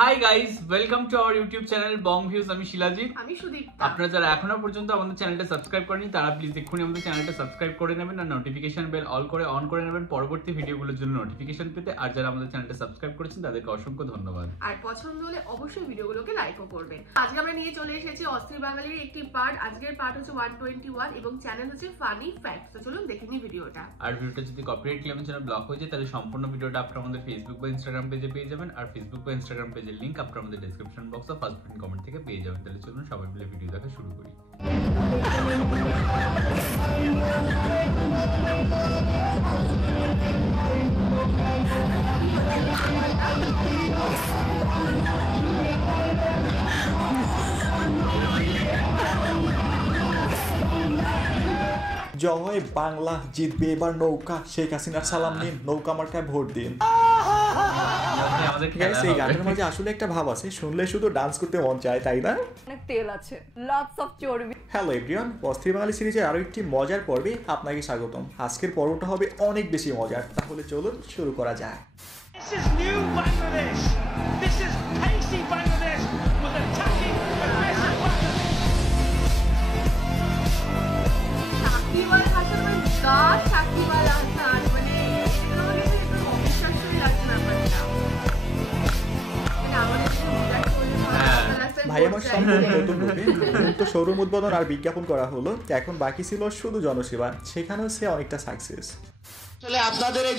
Hi guys, welcome to our YouTube channel Bong views. আমি শিলাজিৎ, আমি সুদীপ্তা। আপনারা যারা এখনো পর্যন্ত আমাদের চ্যানেলটা সাবস্ক্রাইব করেনি তারা প্লিজ এক্ষুনি আমাদের চ্যানেলটা সাবস্ক্রাইব করে নেবেন আর নোটিফিকেশন বেল অন করে নেবেন পরবর্তী ভিডিওগুলোর জন্য নোটিফিকেশন পেতে। আর যারা আমাদের চ্যানেলটা সাবস্ক্রাইব করেছেন তাদেরকে অসংখ্য ধন্যবাদ। আর পছন্দ হলে অবশ্যই ভিডিওগুলোকে লাইকও করবেন। আজকে আমরা নিয়ে চলে এসেছি অস্থির বাঙালির একটি পার্ট। আজকের পার্ট হচ্ছে 121 এবং চ্যানেল হচ্ছে ফানি ফ্যাক্টস। তো চলুন দেখে নিই ভিডিওটা। আর ভিডিওটা যদি কপিরাইট ক্লেমের জন্য ব্লক হয়ে যায় তাহলে সম্পূর্ণ ভিডিওটা আপনারা আমাদের ফেসবুক বা ইনস্টাগ্রাম পেজে পেয়ে যাবেন। আর ফেসবুক বা ইনস্টাগ্রাম পেজের লিংক আপনারা আমাদের ডেসক্রিপশন বক্স আর ফার্স্ট পিন কমেন্ট থেকে পেয়ে যাবেন। তাহলে চলুন সবাই মিলে ভিডিও দেখা শুরু করি। জয় বাংলা, জিতবে এবার নৌকা। শেখ হাসিনার সালাম নিন, নৌকা মার্কায় ভোট দিন। এই গানটার মাঝে আসলে একটা ভাব আছে, শুনলে শুধু ডান্স করতে মন চায়, তাই না? অনেক তেল আছে, লটস অফ চর্বি। হ্যালো এভরিওয়ান, অস্থির বাঙালি সিরিজের আরো একটি মজার পর্বে আপনাকে স্বাগতম। আজকের পর্বটা হবে অনেক বেশি মজার, তাহলে চলুন শুরু করা যায়। This is new Bangladesh. This is tasty Bangladesh with attacking aggressive weapons. সাকিবাল Hasan মানে গাছ, সাকিবাল হাসান মানে এটা একটু অবিশ্বাস্যই লাগছে ব্যাপারটা। মানে আমাদের কিছু মজা করলে ভাই আমার সম্পূর্ণ নতুন রূপে তো শোরুম উদ্বোধন আর বিজ্ঞাপন করা হলো। এখন বাকি ছিল শুধু জনসেবা, সেখানেও সে অনেকটা সাকসেস। আসলে আপনাদের এই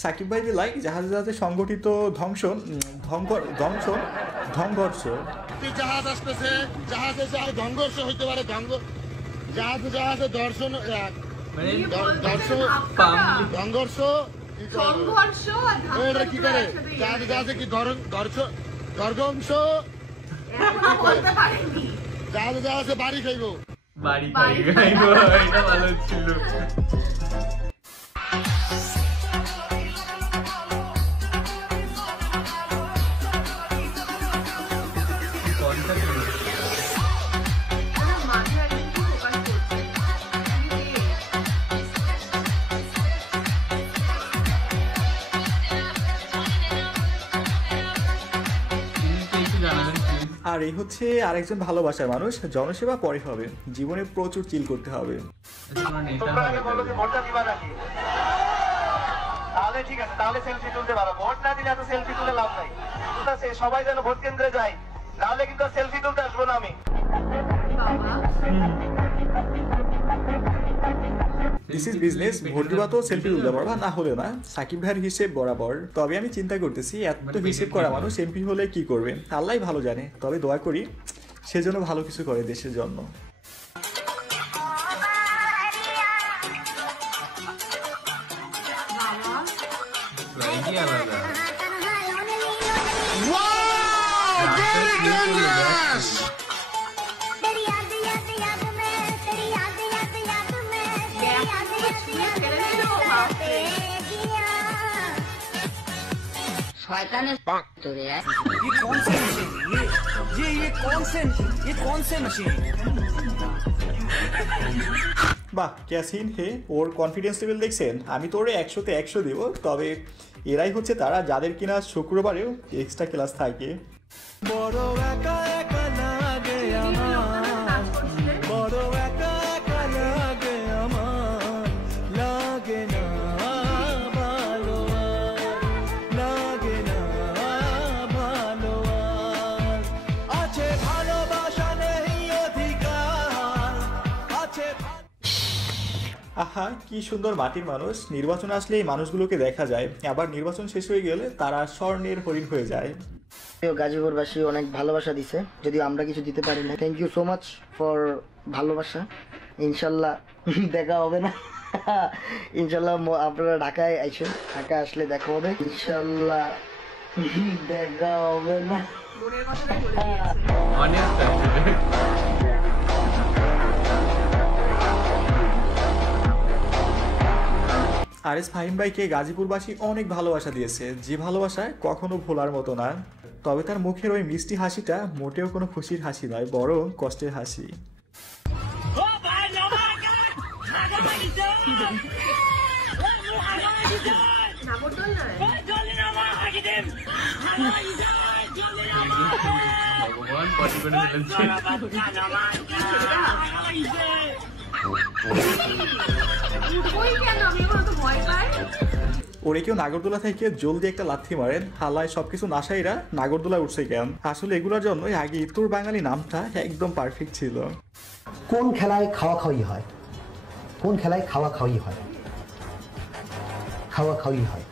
সাকিব ভাই লাইক জাহাজে জাহাজে সংগঠিত সংঘর্ষ। জাহাজ আসতেছে, জাহাজে সংঘর্ষ হইতে পারে, জাহাজে দর্শন সংঘর্ষ আর কি করে জাহাজে কি দর্ঘংশ বলতে পারেননি। জাহাজে বাড়ি খাইব, বাড়ি খাইবো, এটা ভালো ছিল। আর এই হচ্ছে আরেকজন ভালোবাসার মানুষ। জনসেবা পরে হবে, জীবনে প্রচুর চিল করতে হবে। তাহলে ঠিক আছে, তাহলে সেলফি তুলতে পারো। ভোট না দিলে এত সেলফি তুলে লাভ নাই। ঠিক আছে, সবাই যেন ভোট কেন্দ্রে যায়, নাহলে কিন্তু সেলফি তুলতে আসবো না আমি। This is business. ভোট দিবা তো সেলফি তুলতে পারবা, না হলে না। সাকিব ভাইয়ের হিসেব বরাবর। তবে আমি চিন্তা করতেছি এত হিসেব করা মানুষ এমপি হলে কি করবে আল্লাহ ভালো জানে। তবে দোয়া করি সেজন্য ভালো কিছু করে দেশের জন্য। বাহ, ক্যাসিন হে, ওর কনফিডেন্স লেভেল দেখছেন? আমি তো ওরে 100-তে 100 দিব। তবে এরাই হচ্ছে তারা যাদের কিনা শুক্রবারেও এক্সট্রা ক্লাস থাকে। বড় একা একা লাগে আমার, বড় একা একা লাগে আমার, লাগে না ভালো, লাগে না ভালো। আছে ভালোবাসা নেই অধিকার, আছে। আহা, কি সুন্দর মাটির মানুষ। নির্বাচন আসলে এই মানুষগুলোকে দেখা যায়, আবার নির্বাচন শেষ হয়ে গেলে তারা স্বর্ণের হরিণ হয়ে যায়। গাজীপুরবাসী অনেক ভালোবাসা দিছে, যদিও আমরা কিছু দিতে পারি না। Thank you so much for ভালোবাসা। ইনশাল্লাহ দেখা হবে না, ইনশাল্লাহ আপনারা ঢাকায় আইসেন, ঢাকায় আসলে দেখা হবে ইনশাল্লাহ। দেখা হবে না। আরএস ফাহিম ভাইকে গাজীপুরবাসী অনেক ভালোবাসা দিয়েছে, যে ভালোবাসায় কখনো ভোলার মতো না। তবে তার মুখের ওই মিষ্টি হাসিটা মোটেও কোনো খুশির হাসি নয়, বরং কষ্টের হাসি। ভগবান পটি করে ফেলেছে। উঠবোই কেন? আমি এখন তো ভয় পাই। ওরে কেউ নাগরদোলা থেকে জলদি একটা লাথি মারেন, হালায় সবকিছু নাসাইরা নাগরদোলা উঠছে কেন? আসলে এগুলোর জন্য আগে ইতর বাঙালি নামটা একদম পারফেক্ট ছিল। কোন খেলায় খাওয়া খাওয়ি হয়? কোন খেলায় খাওয়া খাওয়ি হয়? খাওয়া খাওয়ি হয়।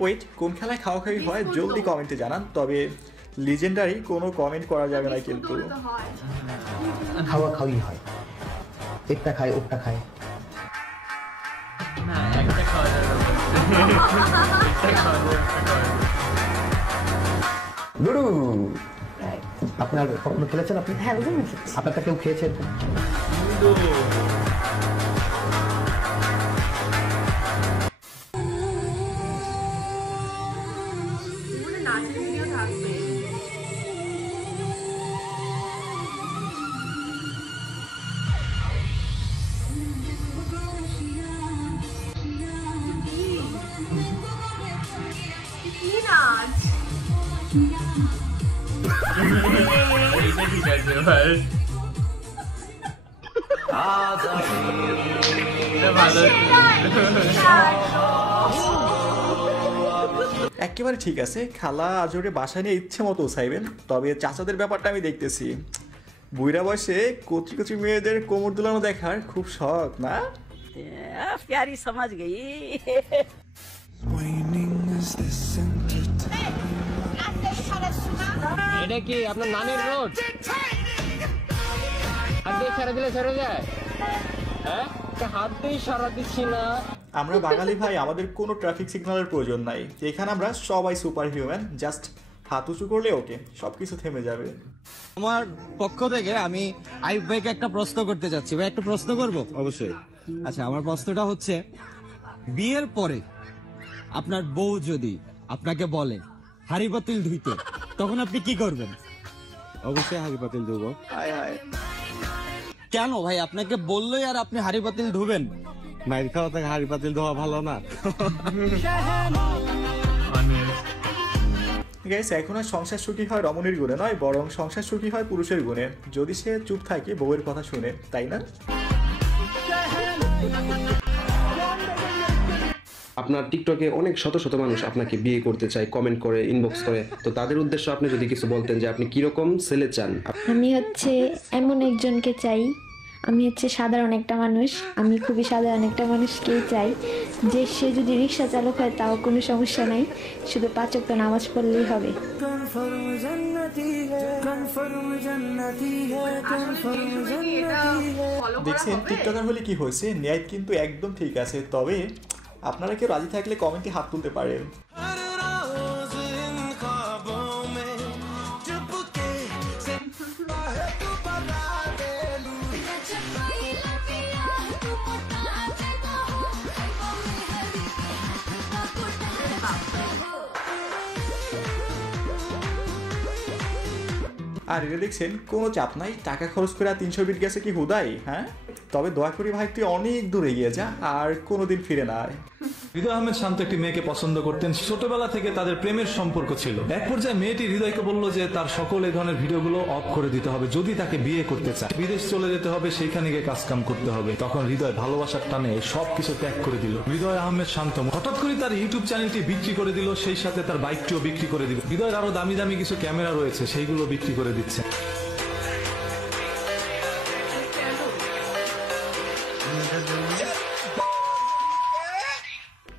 ওয়েট, কোন খেলায় খাওয়া খাওয়ি হয় জলদি কমেন্টে জানান, তবে লিজেন্ডারি কোনো কমেন্ট করা যাবে না কিন্তু। তো হয়। খাওয়া খাওয়ি হয়। একটা খায় ওটা খায়। না, একটা খাওয়া যাবে না। একটা খাওয়া যাবে, একটা খাওয়া যাবে। লুডু আপনার কখনো খেলেছেন আপনি? হ্যাঁ, বুঝেছি। আপনারটা কেউ খেয়েছেন? মনে নাচের ভিডিও থাকবে। কি নাচ? এইটা ঠিক আছে ভাই, এটা ভালো একেবারে ঠিক আছে, খালা আজরে বাসায় নিয়ে ইচ্ছে মতো চাইবেন, তবে চাচাদের ব্যাপারটা আমি দেখতেছি। বুইরা বয়সে কচি কচি মেয়েদের কোমর দুলানো দেখার খুব শখ না? প্যারি সমাজ গই। এটা কি আপনার নানের রোড? হাত দিয়ে সারা দিলে সরে যায়? হ্যাঁ, হাত দিয়ে সারা দিচ্ছি না। আমরা বাঙালি ভাই, আমাদের কোনো ট্রাফিক সিগন্যালের প্রয়োজন নাই। এখানে আমরা সবাই সুপার হিউম্যান, জাস্ট হাত উঁচু করলে ওকে সবকিছু থেমে যাবে। আমার পক্ষ থেকে আমি আইব ভাইকে একটা প্রশ্ন করতে চাচ্ছি। ভাই, একটা প্রশ্ন করব? অবশ্যই। আচ্ছা, আমার প্রশ্নটা হচ্ছে, বিয়ের পরে আপনার বউ যদি আপনাকে বলে হাড়ি পাতিল ধুইতে, তখন আপনি কি করবেন? অবশ্যই হাড়ি পাতিল ধুবো। কেন ভাই, আপনাকে বললোই আর আপনি হাড়ি পাতিল ধুবেন? মাইর খাওয়া থেকে হাড়ি পাতিল ধোয়া ভালো না? গাইস, এখন আর সংসার সুখী হয় রমণীর গুণে নয়, বরং সংসার সুখী হয় পুরুষের গুণে, যদি সে চুপ থাকে বউয়ের কথা শুনে, তাই না? আপনার টিকটকে অনেক শত শত মানুষ আপনাকে বিয়ে করতে চায়, কমেন্ট করে, ইনবক্স করে, তো তাদের উদ্দেশ্যে আপনি যদি কিছু বলতেন যে আপনি কিরকম ছেলে চান? আমি হচ্ছে এমন একজনকে চাই, আমি হচ্ছে সাধারণ একটা মানুষ, আমি খুবই সাধারণ একটা মানুষকেই চাই, যে সে যদি রিক্সা চালক হয় তাও কোনো সমস্যা নাই, শুধু 5 ওয়াক্ত নামাজ পড়লেই হবে। দেখছেন টিকটকার হলে কি হয়েছে, ন্যায় কিন্তু একদম ঠিক আছে, তবে আপনারা কেউ রাজি থাকলে কমেন্টে হাত তুলতে পারেন। আর এটা দেখছেন কোনো চাপ নাই, টাকা খরচ করে 300 বিট গেছে কি হুদাই? হ্যাঁ, তবে দয়া করি ভাই তুই অনেক দূরে এগিয়ে যা, আর কোনোদিন ফিরে না আয়। হৃদয় আহমেদ শান্ত একটি মেয়েকে পছন্দ করতেন, ছোটবেলা থেকে তাদের প্রেমের সম্পর্ক ছিল। এক পর্যায়ে মেয়েটি হৃদয়কে বলল যে তার সকল এই ধরনের ভিডিওগুলো অফ করে দিতে হবে যদি তাকে বিয়ে করতে চায়, বিদেশ চলে যেতে হবে, সেইখানে গিয়ে কাজকাম করতে হবে। তখন হৃদয় ভালোবাসার টানে সবকিছু ত্যাগ করে দিল। হৃদয় আহমেদ শান্ত হঠাৎ করে তার ইউটিউব চ্যানেলটি বিক্রি করে দিল, সেই সাথে তার বাইকটিও বিক্রি করে দিল। হৃদয়ের আরো দামি দামি কিছু ক্যামেরা রয়েছে, সেইগুলো বিক্রি করে দিচ্ছে।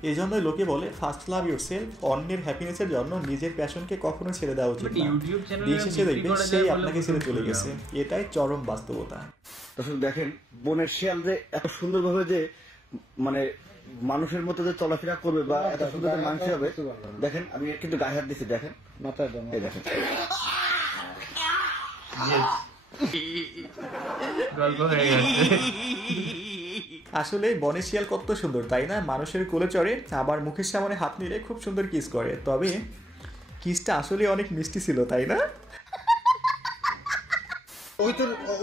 এই জন্যই লোকে বলে ফার্স্ট লাভ ইউরসেলফ, অন্যের হ্যাপিনেসের জন্য নিজের প্যাশনকে কখনো ছেড়ে দেওয়া উচিত না। দিন শেষে দেখবেন সেই আপনাকে ছেড়ে চলে গেছে, এটাই চরম বাস্তবতা। আসলে দেখেন বোনের শিয়াল যে এত সুন্দরভাবে যে মানে মানুষের মতো যে চলাফেরা করবে বা এত সুন্দর মানুষ হবে, দেখেন আমি কিন্তু গায়ে হাত দিচ্ছি, দেখেন মাথায় দেখেন গল্প হয়ে গেছে। আসলে বনের শিয়াল কত সুন্দর তাই না, মানুষের কোলে চড়ে, আবার মুখের সামনে হাত নিলে খুব সুন্দর কিস করে, তবে কিসটা আসলে অনেক মিষ্টি ছিল তাই না?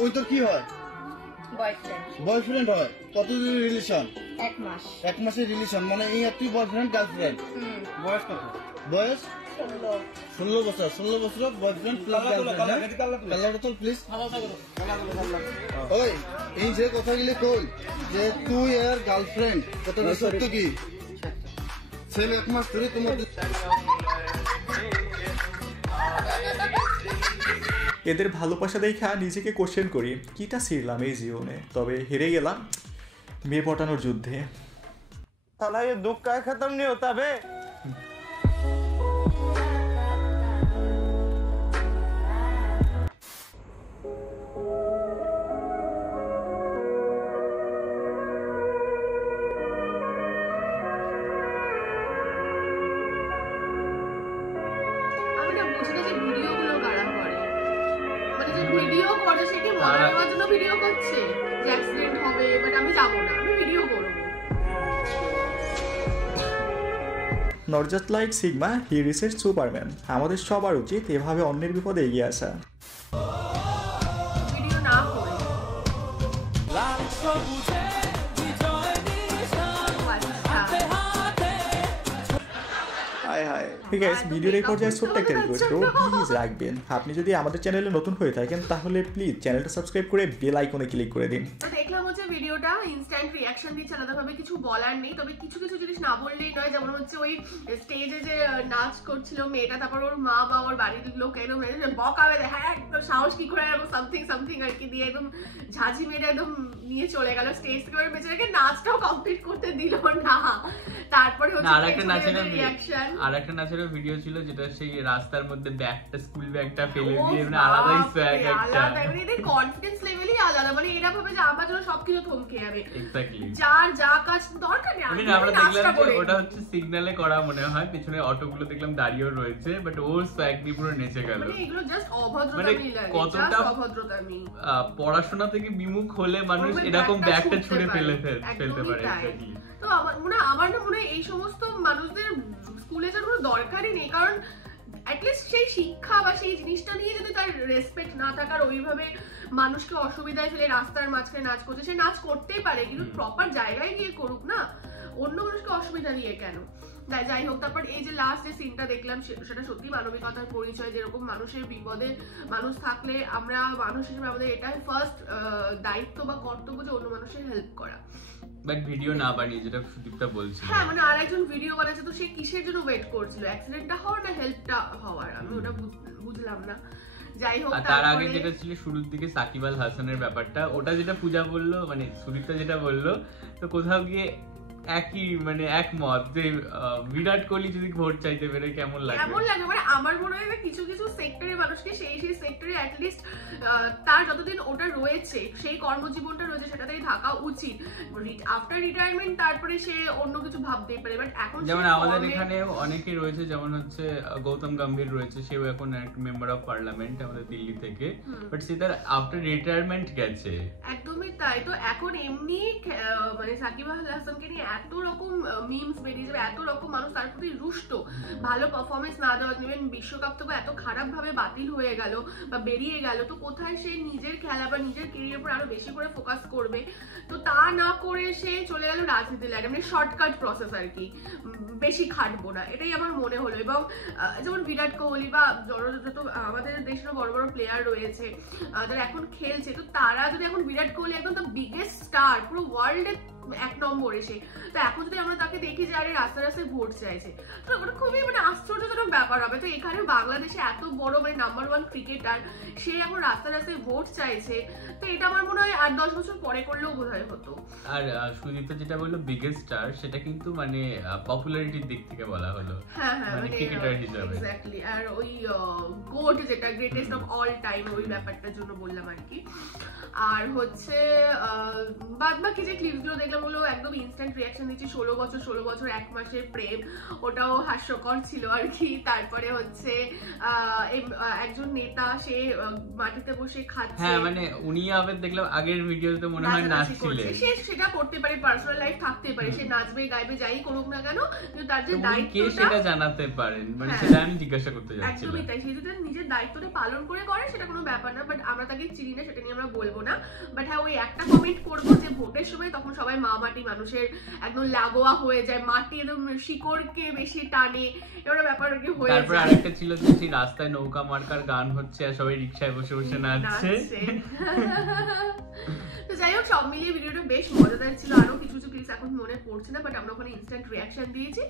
ওই তোর কি হয়? বয়ফ্রেন্ড হয়? কতদিন রিলেশন? 1 মাস। 1 মাসের রিলেশন, মানে এই তুই বয়ফ্রেন্ড গার্লফ্রেন্ড? বয়স কত? বয়স 16 বছর। 16 বছর বয়ফ্রেন্ড প্লাস গার্লফ্রেন্ড। কালারটা তো প্লিজ। ওই এই যে কথাগুলি কই যে তুই আর গার্লফ্রেন্ড, কথাটা সত্য কি? ছেলে 1 মাস ধরে তোমার এদের ভালোবাসা দেখা নিজেকে কোশ্চেন করি কিটা ছিলাম এই জীবনে, তবে হেরে গেলাম মেয়ে পটানোর যুদ্ধে। साला ये दुख का खत्म नहीं होता बे। আমি না বুঝি না যে ভিডিওগুলো কারা করে, মানে যে ভিডিও করে সে কি মজা নেওয়ার জন্য ভিডিও করছে যে অ্যাক্সিডেন্ট হবে, বাট আমি যাবো না, আমি ভিডিও করবো। Not just like sigma, he reset Superman. আমাদের সবার উচিত এভাবে অন্যের বিপদে এগিয়ে আসা। ভিডিও না করে ভিডিওর এই পর্যায়ে ছোট্ট একটা রিকোয়েস্ট করব, প্লিজ রাখবেন। আপনি যদি আমাদের চ্যানেলে নতুন হয়ে থাকেন তাহলে প্লিজ চ্যানেলটা সাবস্ক্রাইব করে বেল আইকনে ক্লিক করে দিন। দেখলাম হচ্ছে ভিডিওটা ইনস্ট্যান্ট রিঅ্যাকশন দিচ্ছে, আলাদাভাবে কিছু বলার নেই, তবে কিছু কিছু জিনিস না বললেই নয়। যেমন হচ্ছে ওই স্টেজে যে নাচ করছিল মেয়েটা, তারপর ওর মা বা ওর বাড়ির লোক একদম বকাবে, হ্যাঁ একদম সাহস কি করে সামথিং সামথিং আর কি দিয়ে একদম ঝাঁঝি মেরে একদম নিয়ে চলে গেল স্টেজ থেকে। ওর বেচারাকে নাচটাও কমপ্লিট করতে দিল না। তারপরে হচ্ছে রিঅ্যাকশন, আরেকটা নাচের ভিডিও ছিল যেটা সেই রাস্তার মধ্যে ব্যাগটা, স্কুল ব্যাগটা ফেলে দিয়ে মানে আলাদাই সোয়াগ একটা, মানে এদের কনফিডেন্স লেভেলই আলাদা। মানে এরা ভাবে যে আমার জন্য সবকিছু থমকে যাবে, এক্স্যাক্টলি যার যা কাজ দরকার নেই। আমি আমরা দেখলাম যে ওটা হচ্ছে সিগন্যালে করা মনে হয়, পিছনে অটোগুলো দেখলাম দাঁড়িয়েও রয়েছে, বাট ওর সোয়াগ দিয়ে পুরো নেচে গেল। মানে এগুলো জাস্ট অভদ্রতামি লাগে, কতটা অভদ্রতামি। পড়াশোনা থেকে বিমুখ হলে মানুষ এরকম ব্যাগটা ছুঁড়ে ফেলতে পারে। তো আমার মনে হয় এই সমস্ত মানুষদের স্কুলে যাওয়ার কোনো দরকারই নেই, কারণ অ্যাটলিস্ট সেই শিক্ষা বা সেই জিনিসটা নিয়ে যদি তার রেসপেক্ট না থাকার, ওইভাবে মানুষকে অসুবিধায় ফেলে রাস্তার মাঝখানে নাচ করছে, সে নাচ করতেই পারে কিন্তু প্রপার জায়গায় গিয়ে করুক না, অন্য মানুষকে অসুবিধা দিয়ে কেন। যাই হোক, তারপর এই যে লাস্ট যে সিনটা দেখলাম সেটা সত্যি মানবিকতার পরিচয়। যেরকম মানুষের বিপদে মানুষ থাকলে আমরা মানুষ হিসেবে আমাদের এটাই ফার্স্ট দায়িত্ব বা কর্তব্য যে অন্য মানুষের হেল্প করা। বাট ভিডিও না বানিয়ে যেটা সুদীপটা বলছিল, হ্যাঁ মানে আরেকজন ভিডিও বানাচ্ছে, তো সে কিসের জন্য ওয়েট করছিল, অ্যাক্সিডেন্টটা হওয়ার না হেল্পটা হওয়ার, আমি ওটা বুঝলাম না। যাই হোক, তার আগে যেটা ছিল শুরুর দিকে সাকিব আল হাসানের ব্যাপারটা, ওটা যেটা পূজা বললো, মানে সুদীপটা যেটা বললো, তো কোথাও গিয়ে একই মানে একমত যে বিরাট কোহলি যদি ভোট চাইতে পারে কেমন লাগে। মানে আমার মনে হয় কিছু কিছু সেক্টরের মানুষকে সেই সেক্টরে অ্যাটলিস্ট তার যতদিন ওটা রয়েছে, সেই কর্মজীবনটা রয়েছে, সেটাতেই থাকা উচিত। আফটার রিটায়ারমেন্ট তারপরে সে অন্য কিছু ভাবতেই পারে, বাট এখন যেমন আমাদের এখানে অনেকে রয়েছে, যেমন হচ্ছে গৌতম গম্ভীর রয়েছে, সেও এখন এক মেম্বার অফ পার্লামেন্ট আমাদের দিল্লি থেকে, বাট সে তার আফটার রিটায়ারমেন্ট গেছে। একদমই তাই। তো এখন এমনি মানে সাকিব আল হাসানকে নিয়ে এত রকম মিমস বেরিয়ে যাবে, এত রকম মানুষ তার প্রতি রুষ্ট, ভালো পারফরমেন্স না দেওয়া, ইভেন বিশ্বকাপ থেকে এত খারাপ ভাবে বাতিল হয়ে গেল বা বেরিয়ে গেল, তো কোথায় সে নিজের খেলা বা নিজের কেরিয়ার উপর আরো বেশি করে ফোকাস করবে? তো তা না করে সে চলে গেল রাজনীতি লাইনে, মানে শর্টকাট প্রসেস আর কি, বেশি খাটবো না, এটাই আমার মনে হলো। এবং যেমন বিরাট কোহলি বা যত আমাদের দেশের বড় বড় প্লেয়ার রয়েছে যারা এখন খেলছে, তো তারা যদি এখন বিরাট কোহলি একদম দ্য বিগেস্ট স্টার, পুরো ওয়ার্ল্ডে 1 নম্বর এসে, তো এখন যদি আমরা তাকে দেখি যে আরে রাস্তায় রাস্তায় ভোট চাইছে, তো ওটা খুবই মানে আশ্চর্যজনক ব্যাপার হবে। তো এখানে বাংলাদেশে এত বড় মানে নাম্বার 1 ক্রিকেটার, সে এখন রাস্তায় রাস্তায় ভোট চাইছে, তো এটা আমার মনে হয় 8-10 বছর পরে করলেও বোধহয় হতো। আর সুদীপ্তা যেটা বললো বিগেস্ট স্টার, সেটা কিন্তু মানে পপুলারিটির দিক থেকে বলা হলো, হ্যাঁ মানে ক্রিকেটার হিসেবে এক্স্যাক্টলি। আর ওই গোট যেটা গ্রেটেস্ট অফ অল টাইম, ওই ব্যাপারটার জন্য বললাম আর কি। আর হচ্ছে বাদ বাকি যে ক্লিপসগুলো দেখলাম দেখলাম হলো একদম ইনস্ট্যান্ট রিয়াকশন দিচ্ছি 16 বছর 1 মাসের প্রেম, ওটাও হাস্যকর ছিল আর কি। তারপরে হচ্ছে একজন নেতা সে মাটিতে বসে খাচ্ছে, হ্যাঁ মানে উনি আবার দেখলাম আগের ভিডিওতে মনে হয় নাচছিলেন, সে সেটা করতে পারে, পার্সোনাল লাইফ থাকতে পারে, সে নাচবে গাইবে যাই করুক না কেন, কিন্তু তার যে দায়িত্বটা সেটা জানাতে পারেন, মানে সেটা আমি জিজ্ঞাসা করতে যাচ্ছিলাম। একদমই তাই, সে যদি নিজের দায়িত্বটা পালন করে সেটা কোনো ব্যাপার না, বাট আমরা তাকে চিনি না সেটা নিয়ে আমরা বলবো না। বাট হ্যাঁ ওই একটা কমেন্ট করবো যে ভোটের সময় তখন সবাই মা মাটি মানুষের একদম লাগোয়া হয়ে যায়, মাটি একদম শিকড়কে বেশি টানে, এবার ব্যাপার আর কি হয়ে যায়। তারপর আরেকটা ছিল যে সেই রাস্তায় নৌকা মার্কার গান হচ্ছে আর সবাই রিকশায় বসে বসে নাচছে। তো যাই হোক সব মিলিয়ে ভিডিওটা বেশ মজাদার ছিল, আরো কিছু কিছু ক্লিপস এখন মনে পড়ছে না, বাট আমরা ওখানে ইনস্ট্যান্ট রিয়াকশন দিয়েছি,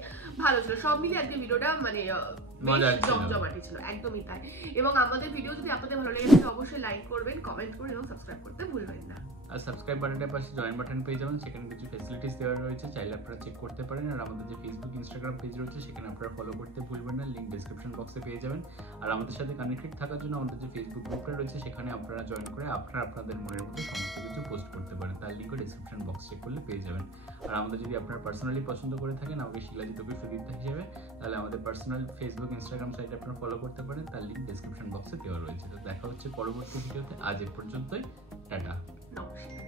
ভালো ছিল সব মিলিয়ে আজকে ভিডিওটা, মানে জমজমাটি ছিল, একদমই তাই। এবং আমাদের ভিডিও যদি আপনাদের ভালো লেগে থাকে অবশ্যই লাইক করবেন, কমেন্ট করবেন এবং সাবস্ক্রাইব করতে ভুলবেন না। আর সাবস্ক্রাইব বাটনের পাশে জয়েন বাটন পেয়ে যাবেন, সেখানে কিছু ফ্যাসিলিটিস দেওয়া রয়েছে, চাইলে আপনারা চেক করতে পারেন। আর আমাদের যে ফেসবুক ইনস্টাগ্রাম পেজ রয়েছে সেখানে আপনারা ফলো করতে ভুলবেন না, লিংক ডেসক্রিপশন বক্সে পেয়ে যাবেন। আর আমাদের সাথে কানেক্টেড থাকার জন্য আমাদের যে ফেসবুক গ্রুপটা রয়েছে সেখানে আপনারা জয়েন করে আপনাদের মনের মতো সমস্ত কিছু পোস্ট করতে পারেন, তার লিঙ্কও ডেসক্রিপশন বক্স চেক করলে পেয়ে যাবেন। আর আমাদের যদি আপনারা পার্সোনালি পছন্দ করে থাকেন আমাকে শিলাজিৎ অফিস সুদীপ্তা হিসেবে, তাহলে আমাদের পার্সোনাল ফেসবুক ইনস্টাগ্রাম সাইটে আপনারা ফলো করতে পারেন, তার লিঙ্ক ডেসক্রিপশন বক্সে দেওয়া রয়েছে। তো দেখা হচ্ছে পরবর্তী ভিডিওতে, আজ এ পর্যন্তই, টাটা। নমস্কার।